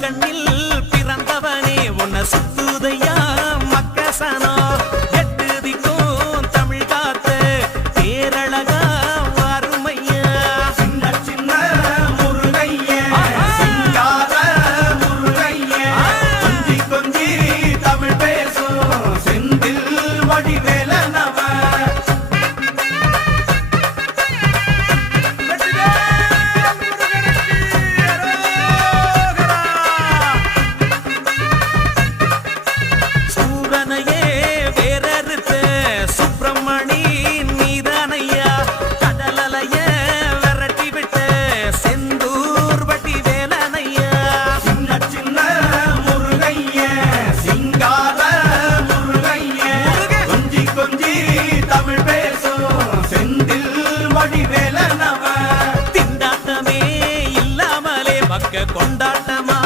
கண்ணில் பிறந்தவனே உன்னை சுத்துதையா கொண்டாட்டமா